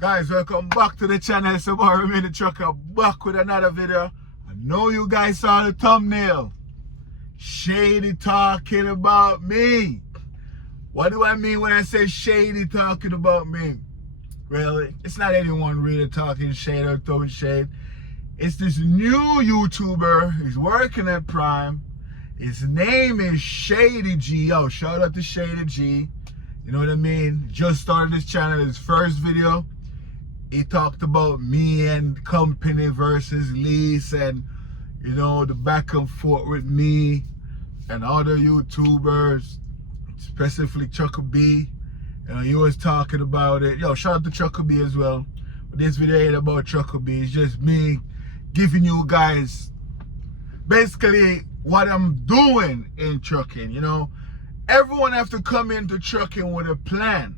Guys, welcome back to the channel. So I'm the trucker back with another video. I know you guys saw the thumbnail. Shady talking about me. What do I mean when I say shady talking about me? Well, it's not anyone really talking shade or throwing shade. It's this new YouTuber. He's working at Prime. His name is Shady G. Yo, shout out to Shady G. You know what I mean? Just started this channel. His first video, he talked about me and company versus lease, and you know, the back and forth with me and other YouTubers, specifically Chucker B. You know, he was talking about it. Yo, shout out to Chucker B as well. But this video ain't about Chucker B. It's just me giving you guys basically what I'm doing in trucking. You know, everyone have to come into trucking with a plan.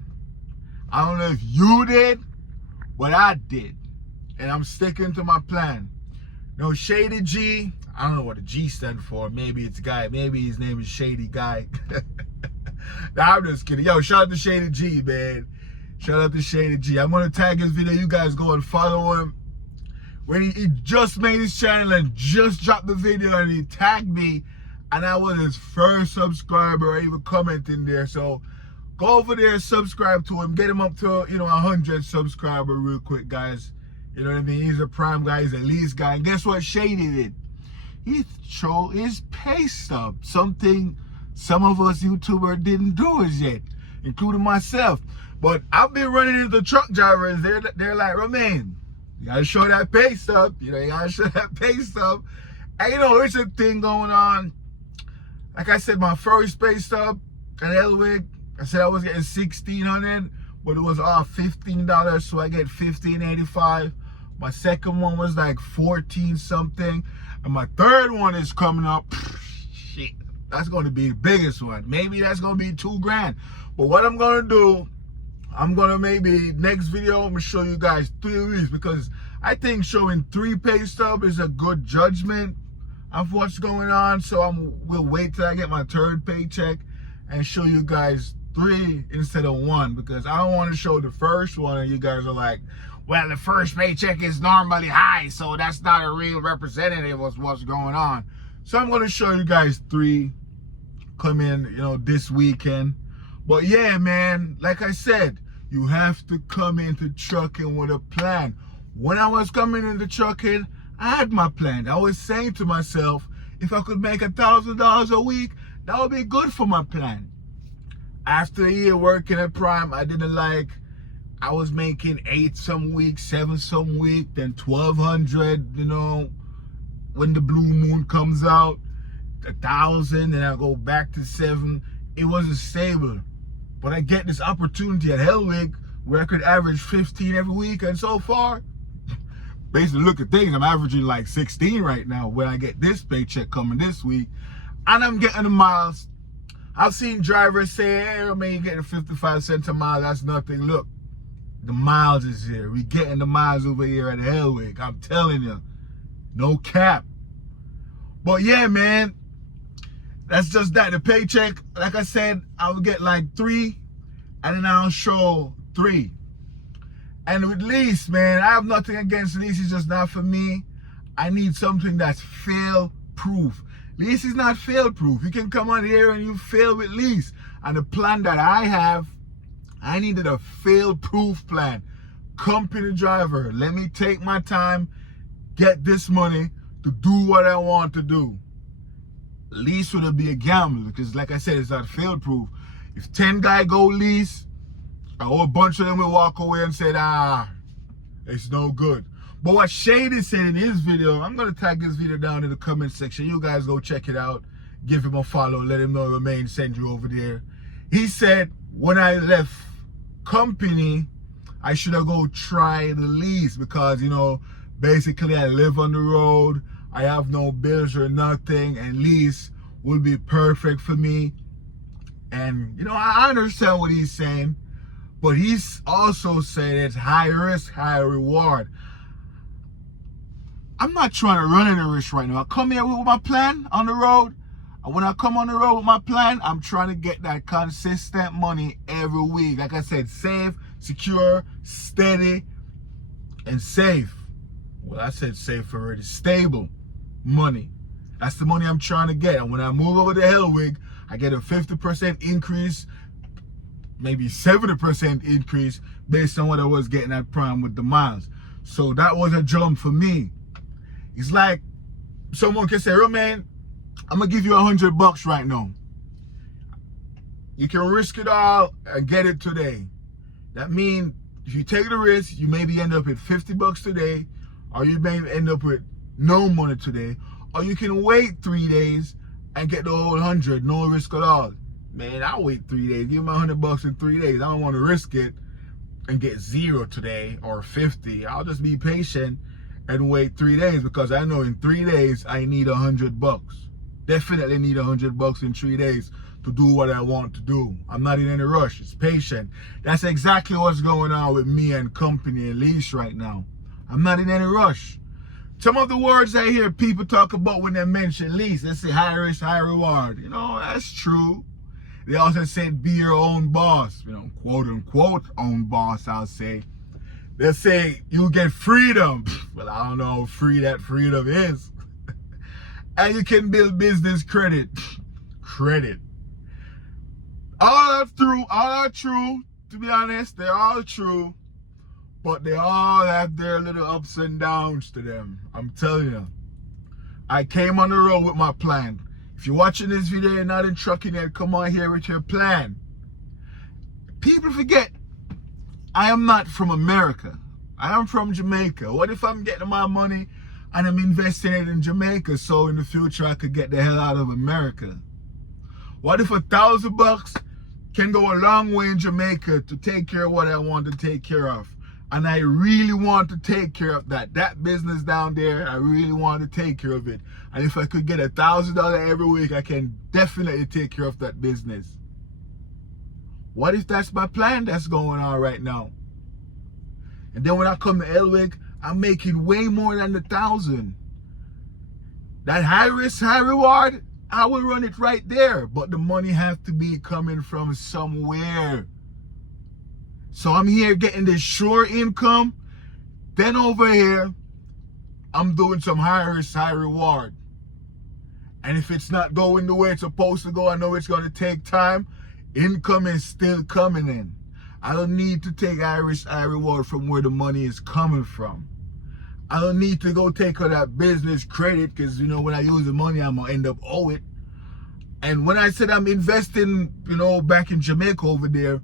I don't know if you did, but I did, and I'm sticking to my plan. You know, Shady G, I don't know what the G stands for. Maybe it's Guy. Maybe his name is Shady Guy. Nah, I'm just kidding. Yo, shout out to Shady G, man. Shout out to Shady G. I'm going to tag his video. You guys go and follow him. When he just made his channel and just dropped the video, and he tagged me, and I was his first subscriber. I even commented there. So go over there, subscribe to him, get him up to, you know, 100 subscriber real quick, guys. You know what I mean? He's a Prime guy, he's a lease guy. And guess what Shady did? He showed his pay stub, something some of us YouTubers didn't do as yet, including myself. But I've been running into truck drivers. They're like, Romain, you gotta show that pay stub. You know, you gotta show that pay stub. And you know, there's a thing going on. Like I said, my first pay stub at Helwig, I said I was getting $1,600, but it was all $15, so I get $15.85. My second one was like 14 something, and my third one is coming up. Shit, that's going to be the biggest one. Maybe that's going to be $2,000. But what I'm going to do, I'm going to maybe next video, I'm going to show you guys 3 weeks, because I think showing 3 pay stub is a good judgment of what's going on. So we'll wait till I get my third paycheck and show you guys 3 instead of 1, because I don't want to show the first one and you guys are like, well, the first paycheck is normally high, so that's not a real representative of what's going on. So I'm going to show you guys 3 come in, you know, this weekend. But yeah, man, like I said, you have to come into trucking with a plan. When I was coming into trucking, I had my plan. I was saying to myself, if I could make $1,000 a week, that would be good for my plan. After a year working at Prime, I was making 8 some weeks, 7 some week, then 1,200, you know, when the blue moon comes out, 1,000, then I go back to 7. It wasn't stable. But I get this opportunity at Helwig where I could average 15 every week, and so far, basically look at things, I'm averaging like 16 right now when I get this paycheck coming this week, and I'm getting the miles. I've seen drivers say, hey, man, you're getting 55 cents a mile, that's nothing. Look, the miles is here. We getting the miles over here at Helwig. I'm telling you, no cap. But yeah, man, that's just that. The paycheck, like I said, I will get like 3, and then I'll show 3. And with lease, man, I have nothing against lease. It's just not for me. I need something that's fail-proof. Lease is not fail-proof. You can come on here and you fail with lease. And the plan that I have, I needed a fail-proof plan. Company driver, let me take my time, get this money to do what I want to do. Lease would be a gamble, because like I said, it's not fail-proof. If 10 guys go lease, a whole bunch of them will walk away and say, it's no good. But what Shady said in his video, I'm going to tag this video down in the comment section. You guys go check it out. Give him a follow. Let him know Romain send you over there. He said, when I left company, I should have go try the lease, because, you know, basically I live on the road. I have no bills or nothing, and lease will be perfect for me. And, you know, I understand what he's saying, but he's also saying it's high risk, high reward. I'm not trying to run any risk right now. I come here with my plan on the road. And when I come on the road with my plan, I'm trying to get that consistent money every week. Like I said, save secure, steady, and safe. Well, I said safe already. Stable money. That's the money I'm trying to get. And when I move over to Helwig, I get a 50% increase, maybe 70% increase based on what I was getting at Prime with the miles. So that was a jump for me. It's like someone can say, Romain, I'm going to give you $100 right now. You can risk it all and get it today. That means if you take the risk, you maybe end up with $50 today, or you may end up with no money today, or you can wait 3 days and get the whole 100, no risk at all. Man, I'll wait 3 days. Give me $100 in 3 days. I don't want to risk it and get 0 today or 50. I'll just be patient and wait 3 days, because I know in 3 days I need $100. Definitely need $100 in 3 days to do what I want to do. I'm not in any rush. It's patient. That's exactly what's going on with me and company and lease right now. I'm not in any rush. Some of the words I hear people talk about when they mention lease, they say high risk, high reward. You know, that's true. They also said be your own boss, you know, quote unquote own boss, I'll say. They say you get freedom. Well, I don't know how free that freedom is. And you can build business credit. Credit. All are true, to be honest. They're all true. But they all have their little ups and downs to them. I'm telling you. I came on the road with my plan. If you're watching this video and not in trucking yet, come on here with your plan. People forget, I am not from America. I am from Jamaica. What if I'm getting my money and I'm investing it in Jamaica so in the future I could get the hell out of America? What if $1,000 can go a long way in Jamaica to take care of what I want to take care of? And I really want to take care of that business down there. I really want to take care of it. And if I could get $1,000 every week, I can definitely take care of that business. What if that's my plan that's going on right now? And then when I come to Helwig, I'm making way more than $1,000. That high risk, high reward, I will run it right there. But the money has to be coming from somewhere. So I'm here getting this sure income. Then over here, I'm doing some high risk, high reward. And if it's not going the way it's supposed to go, I know it's going to take time. Income is still coming in. I don't need to take high risk, high reward from where the money is coming from. I don't need to go take all that business credit, because, you know, when I use the money, I'm going to end up owe it. And when I said I'm investing, you know, back in Jamaica over there,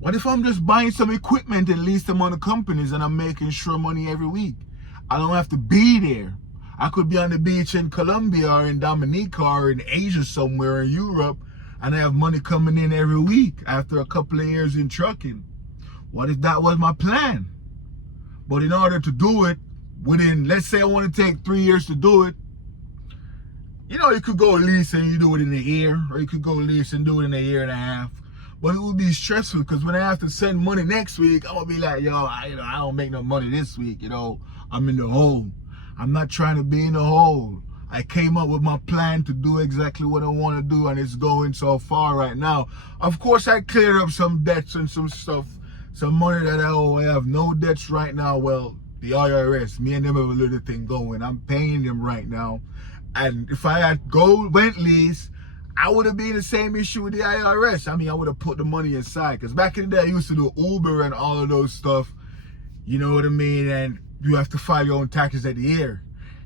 what if I'm just buying some equipment and lease them on the companies and I'm making sure money every week? I don't have to be there. I could be on the beach in Colombia or in Dominica or in Asia somewhere in Europe, and I have money coming in every week after a couple of years in trucking. What if that was my plan? But in order to do it within, let's say I want to take 3 years to do it, you know, you could go lease and you do it in a year, or you could go lease and do it in a year and a half. But it would be stressful, because when I have to send money next week, I'm going to be like, yo, I don't make no money this week, you know. I'm in the hole. I'm not trying to be in the hole. I came up with my plan to do exactly what I want to do, and it's going so far right now. Of course, I cleared up some debts and some stuff, some money that I owe. I have no debts right now. Well, the IRS, me and them have a little thing going. I'm paying them right now. And if I had went lease, I would have been the same issue with the IRS. I mean, I would have put the money aside. Because back in the day, I used to do Uber and all of those stuff. You know what I mean? And you have to file your own taxes at the year.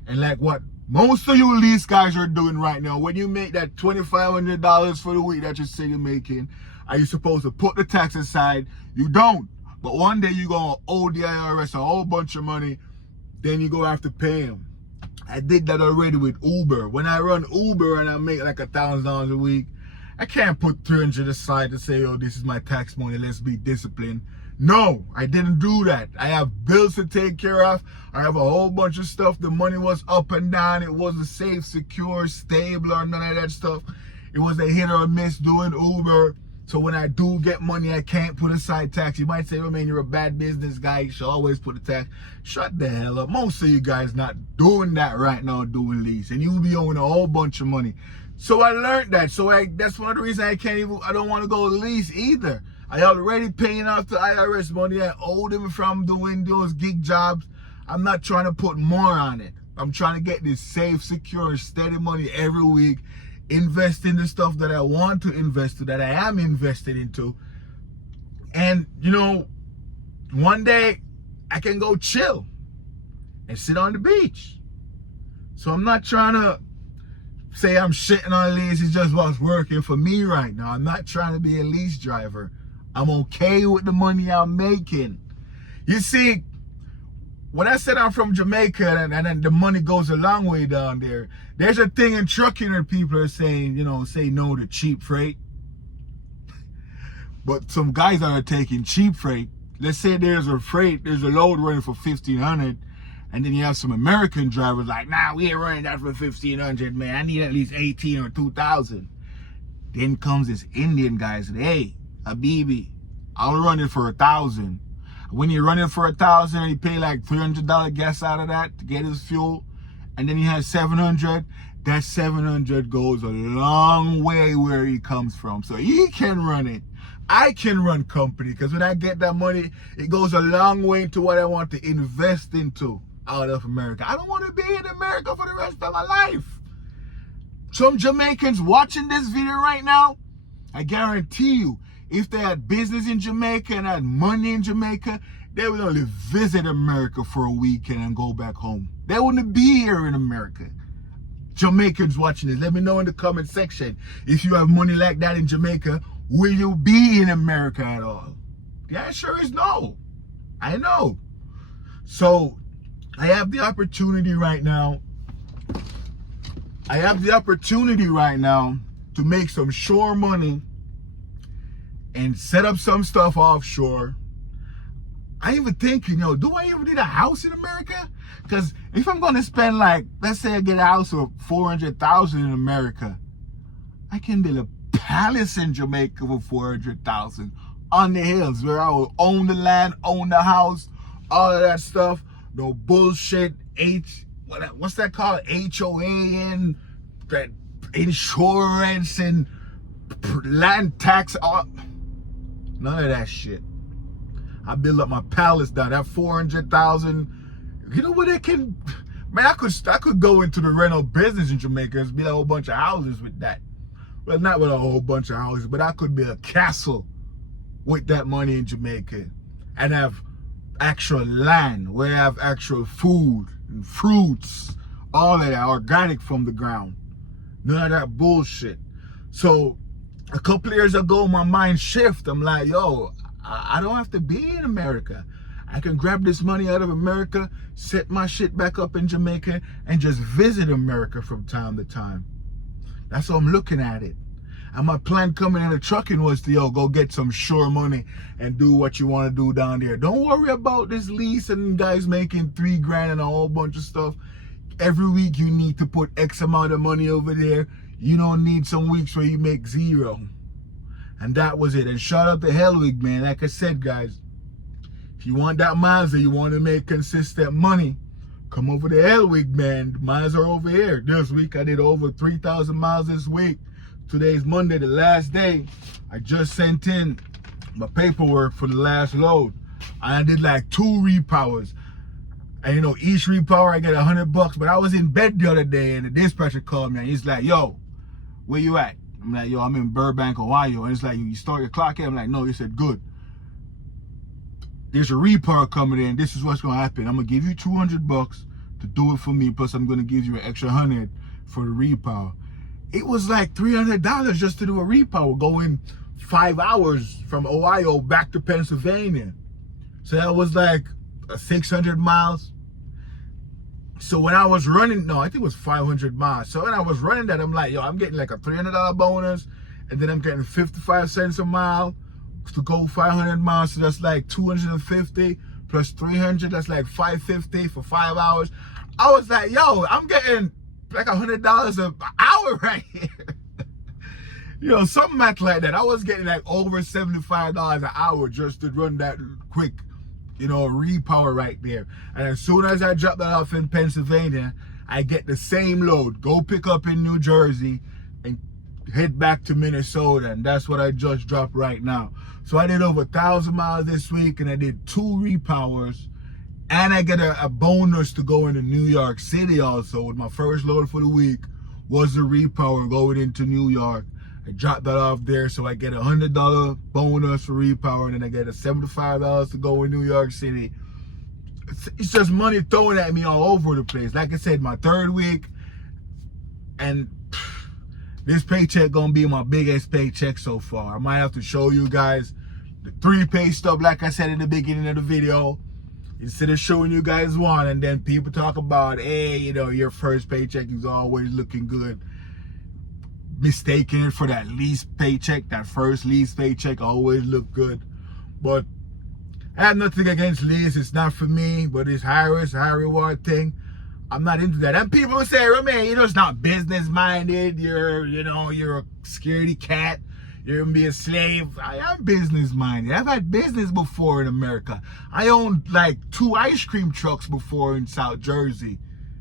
And like what most of you lease guys are doing right now, when you make that $2,500 for the week that you say you're making, are you supposed to put the tax aside? You don't. But one day you're going to owe the IRS a whole bunch of money. Then you go have to pay them. I did that already with Uber. When I run Uber and I make like $1,000 a week, I can't put 300 aside to say, oh, this is my tax money, let's be disciplined. No, I didn't do that. I have bills to take care of. I have a whole bunch of stuff. The money was up and down. It wasn't safe, secure, stable, or none of that stuff. It was a hit or a miss doing Uber. So when I do get money, I can't put aside tax. You might say, oh man, you're a bad business guy. You should always put a tax. Shut the hell up. Most of you guys not doing that right now, doing lease. And you'll be owing a whole bunch of money. So I learned that. So that's one of the reasons I don't want to go lease either. I already paying off the IRS money I owed them from doing those gig jobs. I'm not trying to put more on it. I'm trying to get this safe, secure, steady money every week, invest in the stuff that I want to invest in, that I am invested into. And, you know, one day I can go chill and sit on the beach. So I'm not trying to say I'm shitting on lease. It's just what's working for me right now. I'm not trying to be a lease driver. I'm okay with the money I'm making. You see, when I said I'm from Jamaica and then the money goes a long way down there, there's a thing in trucking that people are saying, you know, say no to cheap freight. But some guys that are taking cheap freight, let's say there's a load running for $1,500, and then you have some American drivers like, nah, we ain't running that for $1,500, man. I need at least 18 or 2,000. Then comes this Indian guy and said, hey, Habibi, I'll run it for 1,000. When you're running for 1,000, you pay like $300 gas out of that to get his fuel, and then he has 700. That 700 goes a long way where he comes from. So he can run it. I can run company, because when I get that money, it goes a long way into what I want to invest into out of America. I don't want to be in America for the rest of my life. Some Jamaicans watching this video right now, I guarantee you, if they had business in Jamaica and had money in Jamaica, they would only visit America for a weekend and go back home. They wouldn't be here in America. Jamaicans watching this, let me know in the comment section. If you have money like that in Jamaica, will you be in America at all? The answer is no. I know. So I have the opportunity right now. To make some shore money and set up some stuff offshore. I even thinking, do I even need a house in America? Because if I'm going to spend, like, let's say I get a house of $400,000 in America, I can build a palace in Jamaica for $400,000 on the hills, where I will own the land, own the house, all of that stuff. No bullshit. What's that called? HOA and that insurance and land tax. None of that shit. I build up my palace down. That $400,000. You know what? Man, I could go into the rental business in Jamaica and build a whole bunch of houses with that. Well, not with a whole bunch of houses, but I could build a castle with that money in Jamaica and have actual land where I have actual food and fruits, all of that organic from the ground. None of that bullshit. So a couple years ago, my mind shifted. I'm like, yo, I don't have to be in America. I can grab this money out of America, set my shit back up in Jamaica, and just visit America from time to time. That's how I'm looking at it. And my plan coming into trucking was to, go get some shore money and do what you want to do down there. Don't worry about this lease and guys making $3,000 and a whole bunch of stuff. Every week you need to put X amount of money over there. You don't need some weeks where you make zero. And that was it. And shout out to Helwig, man. Like I said, guys, if you want that miles and you want to make consistent money, come over to Helwig, man. Miles are over here. This week I did over 3,000 miles this week. Today's Monday, the last day. I just sent in my paperwork for the last load. I did like 2 repowers. And each repower I get $100. But I was in bed the other day and the dispatcher called me and he's like, yo, where you at? I'm like, yo, I'm in Burbank, Ohio. And it's like, you start your clock in? I'm like, no. He said, good. There's a repower coming in. This is what's going to happen. I'm going to give you $200 to do it for me. Plus, I'm going to give you an extra $100 for the repower. It was like $300 just to do a repower, going 5 hours from Ohio back to Pennsylvania. So that was like 600 miles. So when I was running, I think it was 500 miles. So when I was running that, I'm like, yo, I'm getting like a $300 bonus, and then I'm getting 55 cents a mile to go 500 miles. So that's like 250 plus 300. That's like 550 for 5 hours. I was like, yo, I'm getting like $100 an hour right here. Something like that. I was getting like over $75 an hour just to run that quick, repower right there. And as soon as I drop that off in Pennsylvania, I get the same load, go pick up in New Jersey, and head back to Minnesota, and that's what I just dropped right now. So I did over 1,000 miles this week, and I did 2 repowers, and I get a bonus to go into New York City also. With my first load for the week was a repower going into New York. I dropped that off there, so I get a $100 bonus for repower, and then I get a $75 to go in New York City. It's just money thrown at me all over the place. Like I said, my 3rd week, and this paycheck gonna be my biggest paycheck so far. I might have to show you guys the 3 pay stub, like I said in the beginning of the video, instead of showing you guys one, and then people talk about, hey, you know, your first paycheck is always looking good. Mistaking it for that lease paycheck, that first lease paycheck always look good. But I have nothing against lease. It's not for me, but it's high risk, high reward thing. I'm not into that. And people say, oh, man, you know, it's not business minded. You're a scaredy cat. You're gonna be a slave. I am business minded. I've had business before in America. I owned like 2 ice cream trucks before in South Jersey,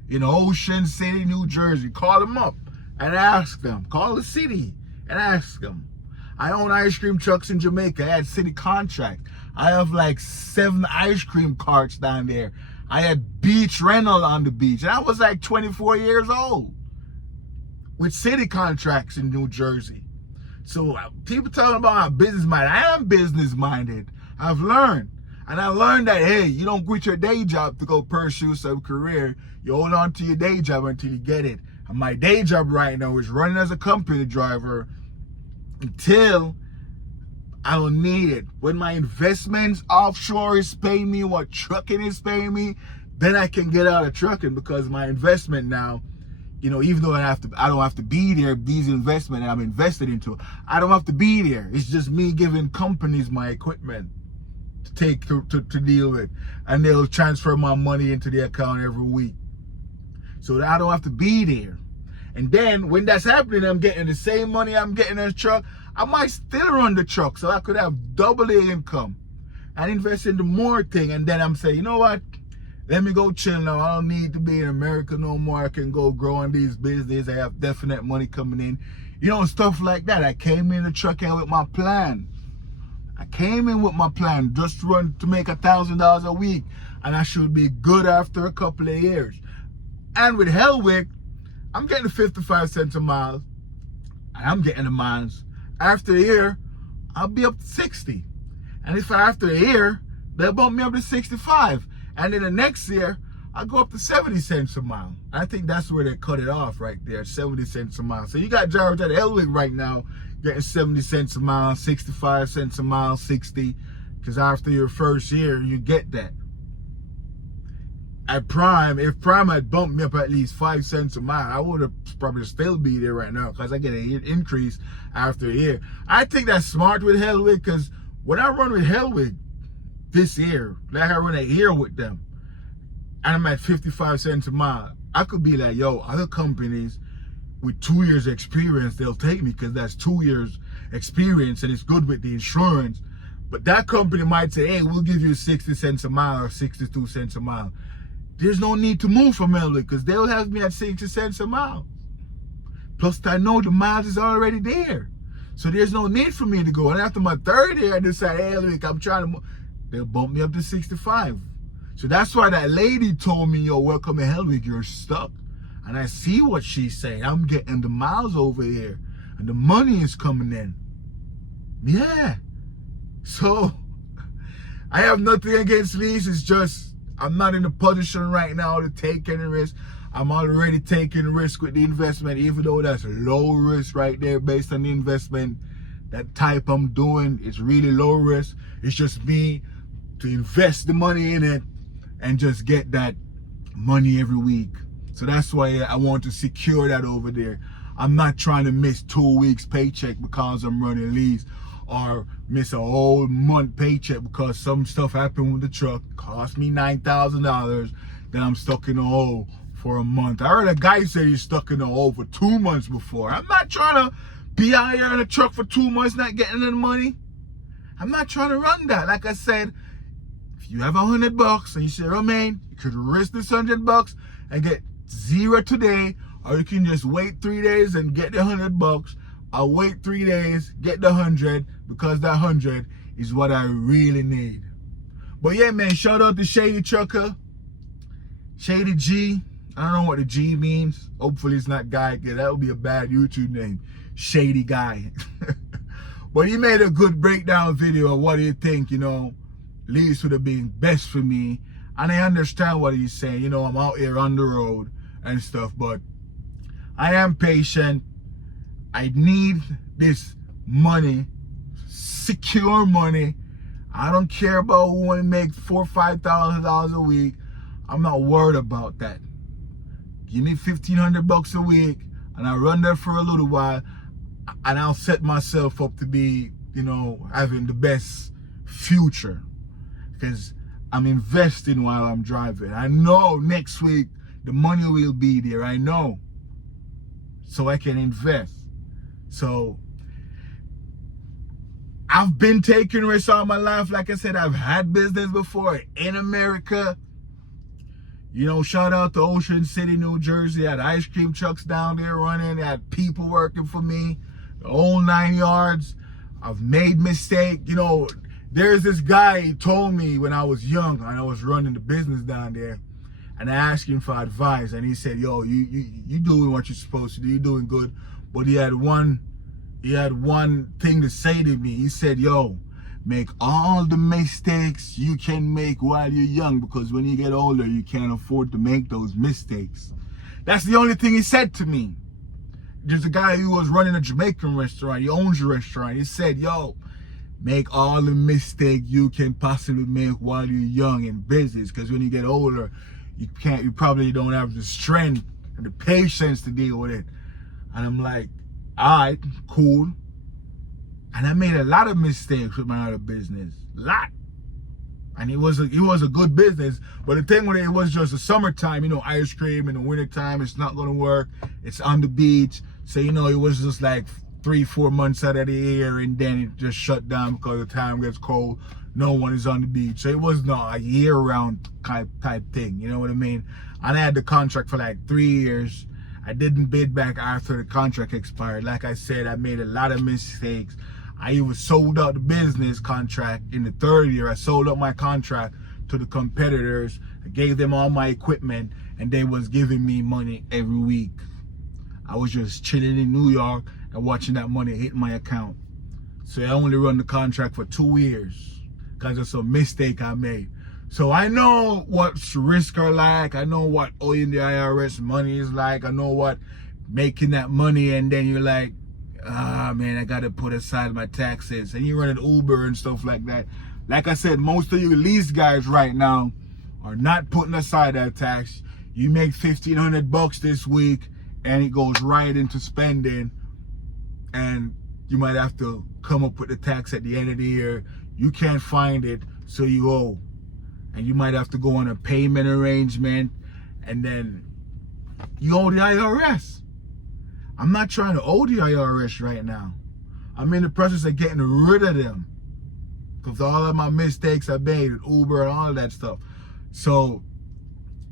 in Ocean City, New Jersey. Call them up and ask them. Call the city and ask them. I own ice cream trucks in Jamaica. I had city contract. I have like 7 ice cream carts down there. I had beach rental on the beach. And I was like 24 years old with city contracts in New Jersey. So people talking about I'm business minded. I am business minded. I've learned. And I learned that, hey, you don't quit your day job to go pursue some career. You hold on to your day job until you get it. And my day job right now is running as a company driver until I don't need it. When my investments offshore is paying me what trucking is paying me, then I can get out of trucking, because my investment now, you know, even though I don't have to be there, these investments I'm invested into, I don't have to be there. It's just me giving companies my equipment to take to deal with, and they'll transfer my money into the account every week, so that I don't have to be there. And then when that's happening, I'm getting the same money I'm getting in a truck. I might still run the truck, so I could have double the income and invest into more thing. And then I'm saying, you know what? Let me go chill now. I don't need to be in America no more. I can go grow on these business. I have definite money coming in. You know, stuff like that. I came in the truck with my plan. I came in with my plan just to make $1,000 a week. And I should be good after a couple of years. And with Helwig, I'm getting 55 cents a mile. And I'm getting the miles. After a year, I'll be up to 60. And if after a year, they'll bump me up to 65. And then the next year, I'll go up to 70 cents a mile. I think that's where they cut it off right there, 70 cents a mile. So you got drivers at Helwig right now getting 70 cents a mile, 65 cents a mile, 60. Because after your first year, you get that. At Prime, if Prime had bumped me up at least 5 cents a mile, I would have probably still be there right now, because I get an increase after a year. I think that's smart with Helwig, because when I run with Helwig this year, like I run a year with them, and I'm at 55 cents a mile, I could be like, yo, other companies with 2 years experience, they'll take me because that's 2 years experience and it's good with the insurance. But that company might say, hey, we'll give you 60 cents a mile or 62 cents a mile. There's no need to move from Helwig, because they'll have me at 60 cents a mile. Plus, I know the miles is already there. So there's no need for me to go. And after my 3rd year, I decide, hey, Helwig, I'm trying to move. They'll bump me up to 65. So that's why that lady told me, yo, welcome to Helwig, you're stuck. And I see what she's saying. I'm getting the miles over here. And the money is coming in. Yeah. So, I have nothing against lease. It's just, I'm not in a position right now to take any risk. I'm already taking risk with the investment, even though that's low risk right there based on the investment. That type I'm doing, it's really low risk. It's just me to invest the money in it and just get that money every week. So that's why I want to secure that over there. I'm not trying to miss 2 weeks paycheck because I'm running lease, or miss a whole month paycheck because some stuff happened with the truck, cost me $9,000, then I'm stuck in a hole for a month. I heard a guy say he's stuck in a hole for 2 months before. I'm not trying to be out here in a truck for 2 months not getting any money. I'm not trying to run that. Like I said, if you have $100 and you say, oh man, you could risk this $100 and get 0 today, or you can just wait 3 days and get the $100, I'll wait 3 days, get the 100, because that 100 is what I really need. But yeah, man, shout out to Shady Trucker, Shady G. I don't know what the G means. Hopefully it's not guy, because that would be a bad YouTube name. Shady Guy. But he made a good breakdown video of what he think, lease would have been best for me. And I understand what he's saying. I'm out here on the road and stuff, but I am patient. I need this money, secure money. I don't care about who want to make $4,000 or $5,000 a week. I'm not worried about that. Give me $1,500 a week, and I run there for a little while, and I'll set myself up to be, having the best future, because I'm investing while I'm driving. I know next week the money will be there. I know, so I can invest. So I've been taking risks all my life. Like I said, I've had business before in America. Shout out to Ocean City, New Jersey. I had ice cream trucks down there running. I had people working for me, the whole 9 yards. I've made mistakes. There's this guy, he told me when I was young, and I was running the business down there, and I asked him for advice, and he said, yo, you doing what you're supposed to do. You're doing good. But he had one thing to say to me. He said, yo, make all the mistakes you can make while you're young, because when you get older, you can't afford to make those mistakes. That's the only thing he said to me. There's a guy who was running a Jamaican restaurant. He owns a restaurant. He said, yo, make all the mistakes you can possibly make while you're young in business, because when you get older, you probably don't have the strength and the patience to deal with it. And I'm like, all right, cool. And I made a lot of mistakes with my other business, lot. And it was a good business, but the thing with it was just the summertime, ice cream in the wintertime, it's not gonna work. It's on the beach. So, it was just like 3-4 months out of the year, and then it just shut down because the time gets cold. No one is on the beach. So it was not a year-round type thing, you know what I mean? And I had the contract for like 3 years. I didn't bid back after the contract expired. Like I said, I made a lot of mistakes. I even sold out the business contract in the 3rd year. I sold out my contract to the competitors. I gave them all my equipment, and they was giving me money every week. I was just chilling in New York and watching that money hit my account. So I only run the contract for 2 years because of some mistake I made. So I know what risks are like. I know what owing the IRS money is like. I know what making that money, and then you're like, man, I got to put aside my taxes. And you're running Uber and stuff like that. Like I said, most of you lease guys right now are not putting aside that tax. You make $1,500 this week, and it goes right into spending. And you might have to come up with the tax at the end of the year. You can't find it, so you owe. And you might have to go on a payment arrangement, and then you owe the IRS. I'm not trying to owe the IRS right now. I'm in the process of getting rid of them, because all of my mistakes I made with Uber and all of that stuff. So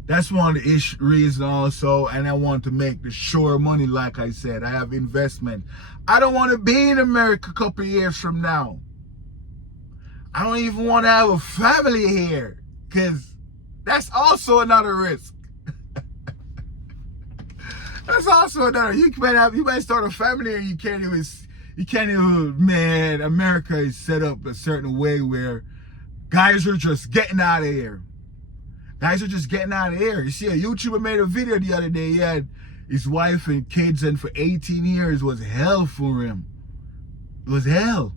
that's one of the reasons also, and I want to make the sure money. Like I said, I have investment. I don't want to be in America a couple of years from now. I don't even want to have a family here, because that's also another risk. That's also another. You might start a family and you can't even, man, America is set up a certain way where guys are just getting out of here. Guys are just getting out of here. You see, a YouTuber made a video the other day. He had his wife and kids, and for 18 years was hell for him. It was hell.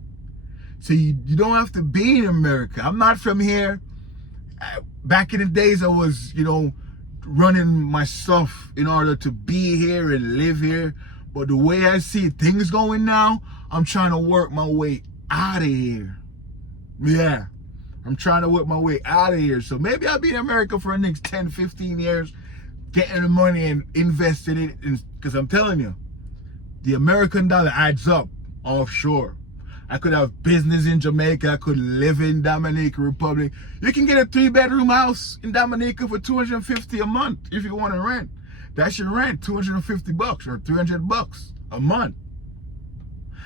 So you don't have to be in America. I'm not from here. Back in the days, I was, running my stuff in order to be here and live here. But the way I see things going now, I'm trying to work my way out of here. Yeah, I'm trying to work my way out of here. So maybe I'll be in America for the next 10, 15 years, getting the money and investing it. Because I'm telling you, the American dollar adds up offshore. I could have business in Jamaica. I could live in Dominican Republic. You can get a 3-bedroom house in Dominica for $250 a month if you want to rent. That's your rent, $250 or $300 a month.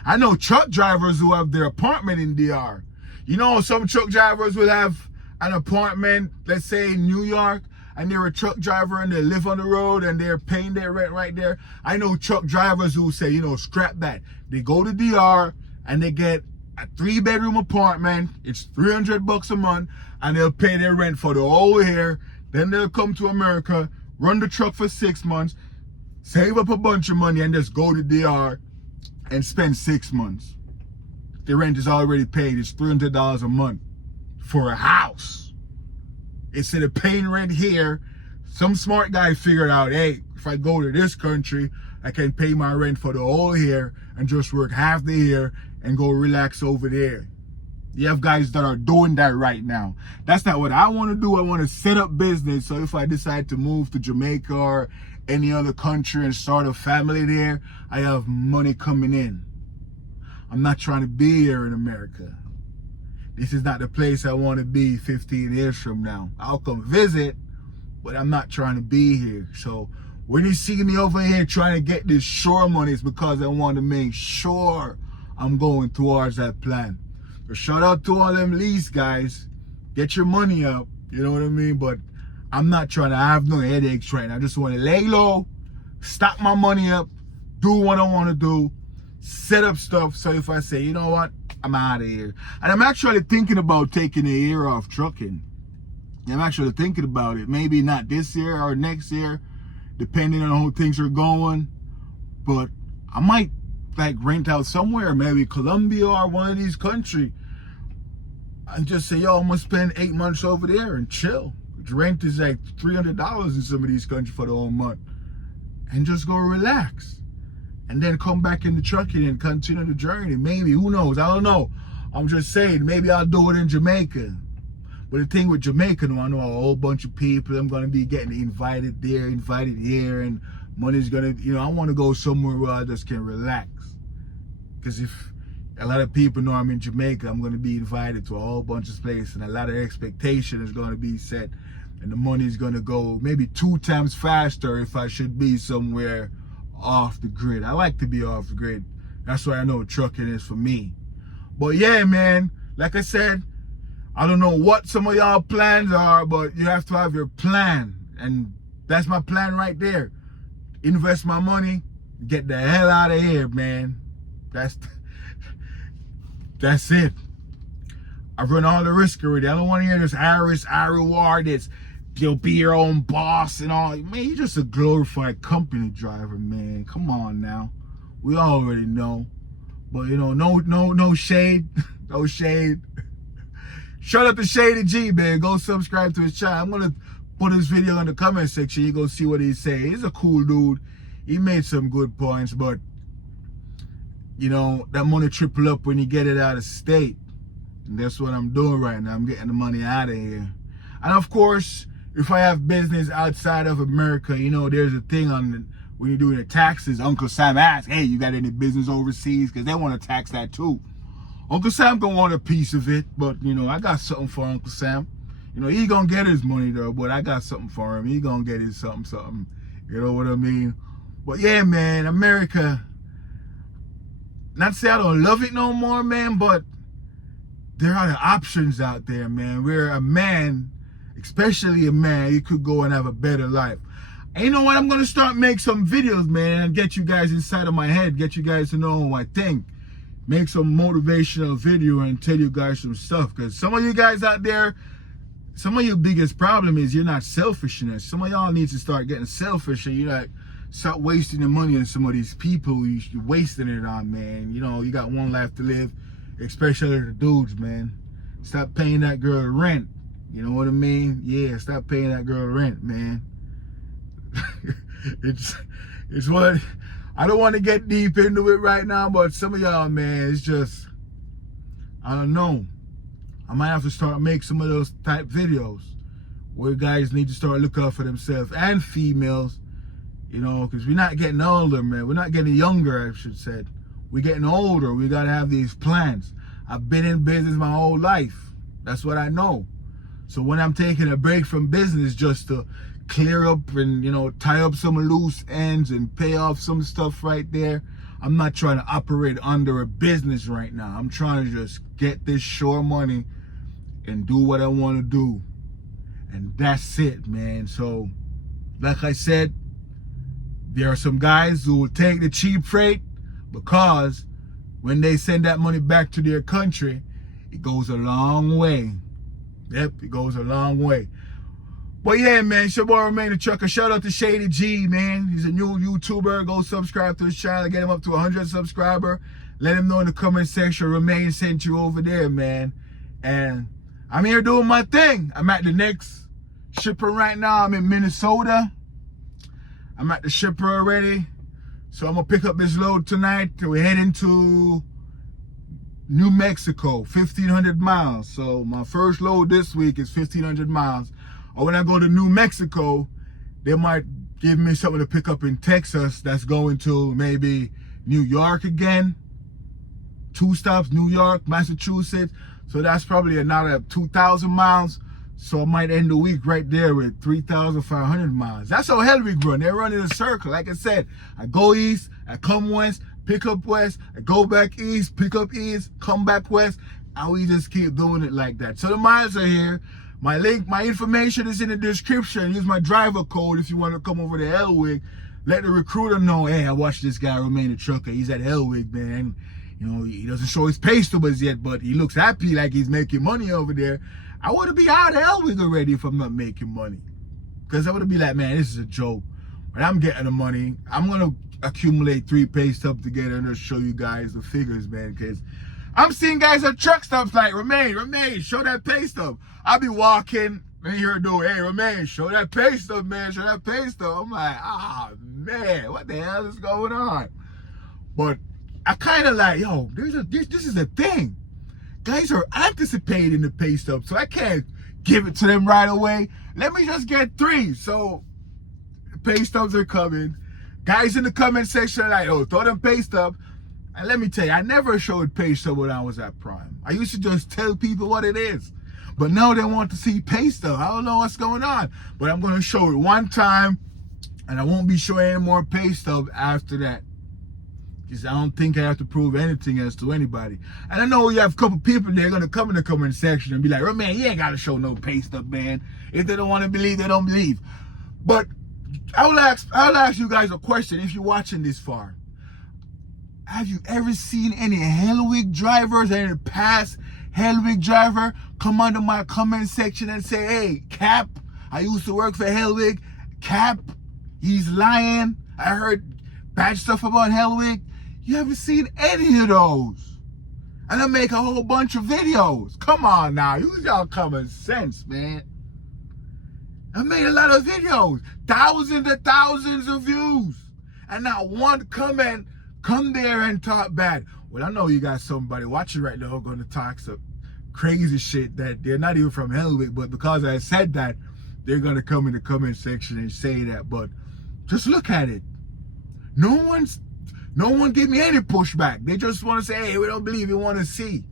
I know truck drivers who have their apartment in DR. You know, some truck drivers will have an apartment, let's say in New York, and they're a truck driver and they live on the road and they're paying their rent right there. I know truck drivers who say, you know, scrap that. They go to DR and they get a 3-bedroom apartment. It's $300 a month and they'll pay their rent for the whole year. Then they'll come to America, run the truck for 6 months, save up a bunch of money and just go to DR and spend 6 months. The rent is already paid. It's $300 a month for a house. Instead of paying rent here, some smart guy figured out, hey, if I go to this country, I can pay my rent for the whole year and just work half the year and go relax over there. You have guys that are doing that right now. That's not what I want to do. I want to set up business. So if I decide to move to Jamaica or any other country and start a family there, I have money coming in. I'm not trying to be here in America. This is not the place I want to be 15 years from now. I'll come visit, but I'm not trying to be here. So when you see me over here trying to get this shore money, it's because I want to make sure I'm going towards that plan. So shout out to all them lease guys. Get your money up, you know what I mean? But I'm not trying to have no headaches right now. I just want to lay low, stock my money up, do what I want to do, set up stuff. So if I say, you know what, I'm out of here. And I'm actually thinking about taking a year off trucking. I'm actually thinking about it. Maybe not this year or next year, depending on how things are going. But I might like rent out somewhere, maybe Colombia or one of these countries. And just say, yo, I'm gonna spend 8 months over there and chill. Rent is like $300 in some of these countries for the whole month. And just go relax. And then come back in the trucking and continue the journey. Maybe, who knows? I don't know. I'm just saying, maybe I'll do it in Jamaica. But the thing with Jamaica, I know a whole bunch of people. I'm going to be getting invited there, invited here, and money's going to, you know, I want to go somewhere where I just can relax. Because if a lot of people know I'm in Jamaica, I'm going to be invited to a whole bunch of places, and a lot of expectation is going to be set. And the money's going to go maybe 2 times faster if I should be somewhere off the grid. I like to be off the grid. That's why I know trucking is for me. But yeah, man, like I said, I don't know what some of y'all plans are, but you have to have your plan. And that's my plan right there. Invest my money, get the hell out of here, man. That's it. I've run all the risk already. I don't want to hear this I reward this. You'll be your own boss and all. Man, you're just a glorified company driver, man. Come on now. We already know. But you know, no shade. No shade. Shout out to Shady G, man. Go subscribe to his channel. I'm gonna put his video in the comment section. You go see what he's saying. He's a cool dude. He made some good points, but you know, that money triple up when you get it out of state. And that's what I'm doing right now. I'm getting the money out of here. And of course, if I have business outside of America, you know, there's a thing on when you're doing the taxes. Uncle Sam asks, hey, you got any business overseas? Because they want to tax that too. Uncle Sam gonna want a piece of it, but you know, I got something for Uncle Sam. You know, he gonna get his money though, but I got something for him. He gonna get his something. You know what I mean? But yeah, man, America, not to say I don't love it no more, man, but there are the options out there, man. Where a man, especially a man, you could go and have a better life. And you know what? I'm gonna start make some videos, man, and get you guys inside of my head, get you guys to know what I think. Make some motivational video and tell you guys some stuff. Because some of you guys out there, some of your biggest problem is you're not selfishness. Some of y'all need to start getting selfish and you're like, stop wasting the money on some of these people you're wasting it on, man. You know, you got one life to live, especially the dudes, man. Stop paying that girl rent. You know what I mean? Yeah, stop paying that girl rent, man. it's what, I don't want to get deep into it right now, but some of y'all, man, it's just, I don't know. I might have to start make some of those type videos where guys need to start looking out for themselves and females, you know, because we're not getting older, man. We're not getting younger, I should say. We're getting older. We got to have these plans. I've been in business my whole life. That's what I know. So when I'm taking a break from business just to clear up and, you know, tie up some loose ends and pay off some stuff right there, I'm not trying to operate under a business right now. I'm trying to just get this sure money and do what I want to do. And that's it, man. So, like I said, there are some guys who will take the cheap freight because when they send that money back to their country, it goes a long way. Yep, it goes a long way. But yeah, man, it's your boy Remain the Trucker. Shout out to Shady G, man. He's a new YouTuber. Go subscribe to his channel. Get him up to 100 subscribers. Let him know in the comment section Remain sent you over there, man. And I'm here doing my thing. I'm at the next shipper right now. I'm in Minnesota. I'm at the shipper already. So I'm going to pick up this load tonight. We're heading to New Mexico, 1,500 miles. So my first load this week is 1,500 miles. Or when I go to New Mexico, they might give me something to pick up in Texas that's going to maybe New York again. 2 stops, New York, Massachusetts. So that's probably another 2,000 miles. So I might end the week right there with 3,500 miles. That's how Helwig run. They run in a circle. Like I said, I go east, I come west, pick up west, I go back east, pick up east, come back west. And we just keep doing it like that. So the miles are here. My link, my information is in the description. Use my driver code if you want to come over to Helwig. Let the recruiter know, hey, I watched this guy Remain the Trucker. He's at Helwig, man. You know, he doesn't show his pay stubs yet, but he looks happy like he's making money over there. I want to be out of Helwig already if I'm not making money. Because I want to be like, man, this is a joke. But I'm getting the money. I'm going to accumulate 3 pay stubs together and just show you guys the figures, man. Because I'm seeing guys at truck stops like, Remain, show that pay stub. I'll be walking and hear do, hey, Remain, show that pay stub, man, show that pay stub. I'm like, man, what the hell is going on? But I kind of like, yo, this is a thing. Guys are anticipating the pay stub, so I can't give it to them right away. Let me just get 3. So the pay stubs are coming. Guys in the comment section are like, oh, throw them pay stubs. And let me tell you, I never showed pay stub when I was at Prime. I used to just tell people what it is. But now they want to see pay stub. I don't know what's going on. But I'm going to show it one time. And I won't be showing any more pay stub after that. Because I don't think I have to prove anything else to anybody. And I know you have a couple people there going to come in the comment section and be like, oh, man, you ain't got to show no pay stub, man. If they don't want to believe, they don't believe. But I'll ask you guys a question if you're watching this far. Have you ever seen any Helwig drivers, any past Helwig driver come under my comment section and say, hey, Cap, I used to work for Helwig. Cap, he's lying. I heard bad stuff about Helwig. You haven't seen any of those. And I make a whole bunch of videos. Come on now, use y'all common sense, man. I made a lot of videos, thousands and thousands of views. And not one comment come there and talk bad. Well, I know you got somebody watching right now going to talk some crazy shit that they're not even from Helwig, but because I said that, they're going to come in the comment section and say that. But just look at it. No one gave me any pushback. They just want to say, hey, we don't believe, we want to see.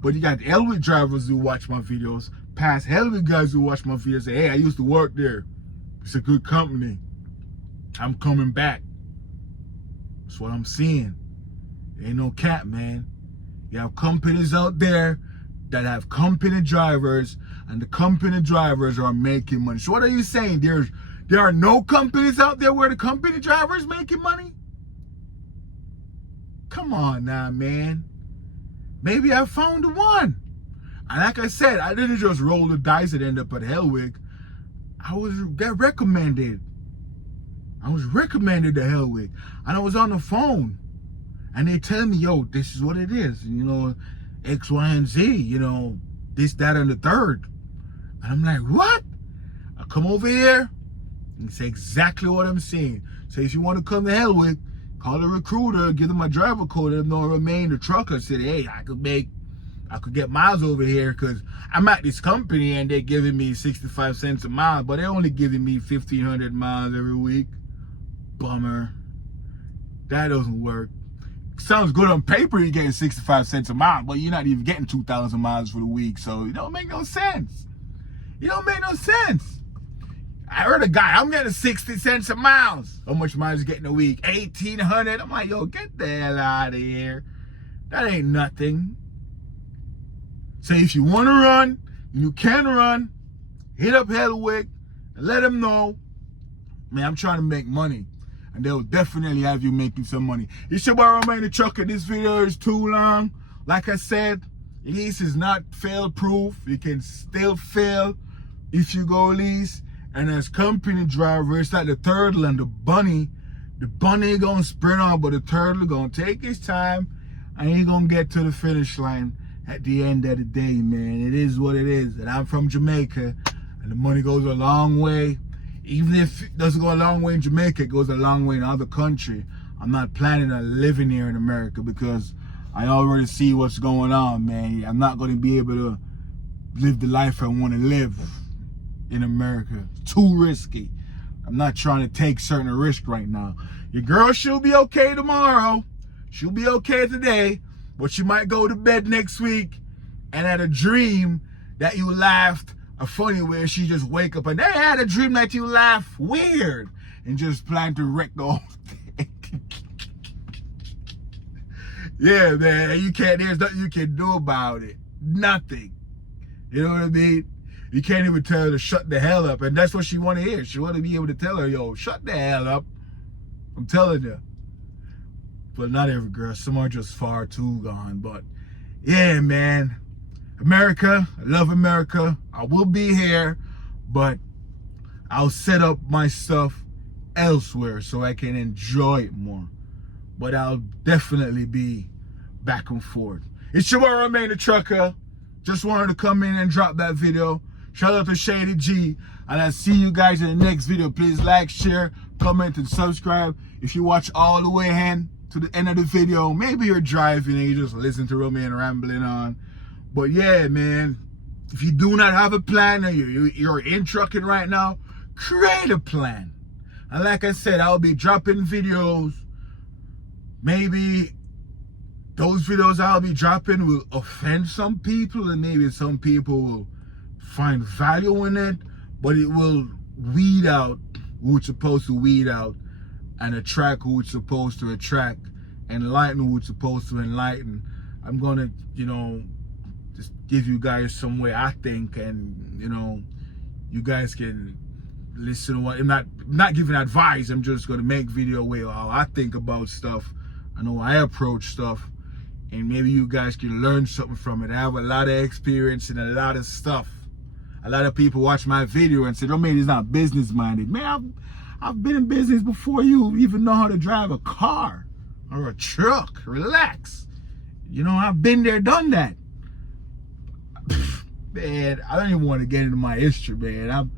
But you got Helwig drivers who watch my videos, past Helwig guys who watch my videos, say, hey, I used to work there. It's a good company. I'm coming back. That's what I'm seeing. Ain't no cap, man. You have companies out there that have company drivers, and the company drivers are making money. So what are you saying? There are no companies out there where the company drivers making money? Come on now, man. Maybe I found the one. And like I said, I didn't just roll the dice and end up at Helwig. I was recommended. I was recommended to Helwig. And I was on the phone. And they tell me, yo, this is what it is. You know, X, Y, and Z. You know, this, that, and the third. And I'm like, what? I come over here and say exactly what I'm saying. So if you want to come to Helwig, call the recruiter, give them my driver code, let them know Remain the Trucker. Said, hey, I could get miles over here because I'm at this company and they're giving me 65 cents a mile, but they're only giving me 1,500 miles every week. Bummer. That doesn't work. Sounds good on paper, you're getting 65 cents a mile, but you're not even getting 2,000 miles for the week, so it don't make no sense. It don't make no sense. I heard a guy, I'm getting 60 cents a mile. How much miles you getting a week? 1,800. I'm like, yo, get the hell out of here. That ain't nothing. So if you want to run, you can run. Hit up Helwig and let them know, man, I'm trying to make money. And they'll definitely have you making some money. It's your boy Romain the Trucker. This video is too long. Like I said, lease is not fail proof. You can still fail if you go lease. And as company driver, it's like the turtle and the bunny. The bunny gonna sprint on, but the turtle gonna take his time and he gonna get to the finish line at the end of the day, man. It is what it is. And I'm from Jamaica, and the money goes a long way. Even if it doesn't go a long way in Jamaica, it goes a long way in other country. I'm not planning on living here in America because I already see what's going on, man. I'm not gonna be able to live the life I wanna live in America. It's too risky. I'm not trying to take certain risks right now. Your girl, she'll be okay tomorrow. She'll be okay today, but she might go to bed next week and had a dream that you laughed a funny way. She just wake up and they had a dream that you laugh weird and just plan to wreck the whole thing. Yeah, man, there's nothing you can do about it. Nothing. You know what I mean? You can't even tell her to shut the hell up. And that's what she want to hear. She want to be able to tell her, yo, shut the hell up. I'm telling you. But not every girl. Some are just far too gone. But yeah, man. America. I love America. I will be here. But I'll set up my stuff elsewhere so I can enjoy it more. But I'll definitely be back and forth. It's your boy Romain the Trucker. Just wanted to come in and drop that video. Shout out to Shady G. And I'll see you guys in the next video. Please like, share, comment, and subscribe. If you watch all the way to the end of the video, maybe you're driving and you just listen to Romain rambling on. But yeah, man, if you do not have a plan or you're in trucking right now, create a plan. And like I said, I'll be dropping videos. Maybe those videos I'll be dropping will offend some people, and maybe some people will find value in it, but it will weed out who it's supposed to weed out and attract who it's supposed to attract, enlighten who it's supposed to enlighten. I'm gonna, just give you guys some way I think, and you guys can listen to what I'm not giving advice. I'm just gonna make video way how I think about stuff. I know I approach stuff, and maybe you guys can learn something from it. I have a lot of experience in a lot of stuff. A lot of people watch my video and say, oh man, he's not business minded. Man, I've been in business before you even know how to drive a car or a truck. Relax. I've been there, done that. Man, I don't even want to get into my history, man.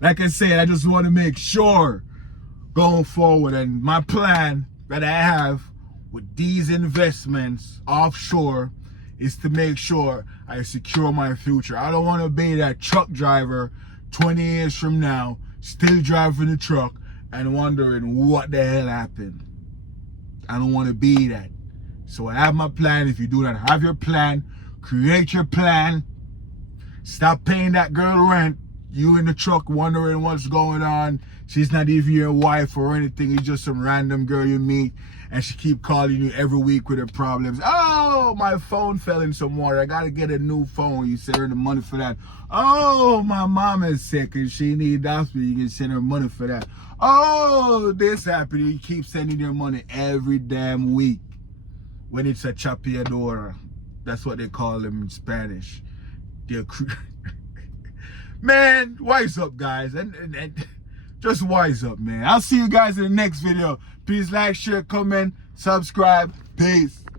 Like I said, I just want to make sure going forward, and my plan that I have with these investments offshore is to make sure I secure my future. I don't want to be that truck driver 20 years from now, still driving the truck and wondering what the hell happened. I don't want to be that. So I have my plan. If you do not have your plan, create your plan. Stop paying that girl rent. You in the truck wondering what's going on. She's not even your wife or anything. It's just some random girl you meet, and she keep calling you every week with her problems. Oh, my phone fell in some water. I gotta get a new phone. You send her the money for that. Oh, my mom is sick and she needs hospital. You can send her money for that. Oh, this happened. You keep sending your money every damn week. When it's a chapeadora. That's what they call them in Spanish. Man, wise up, guys. And just wise up, man. I'll see you guys in the next video. Please like, share, comment, subscribe. Peace.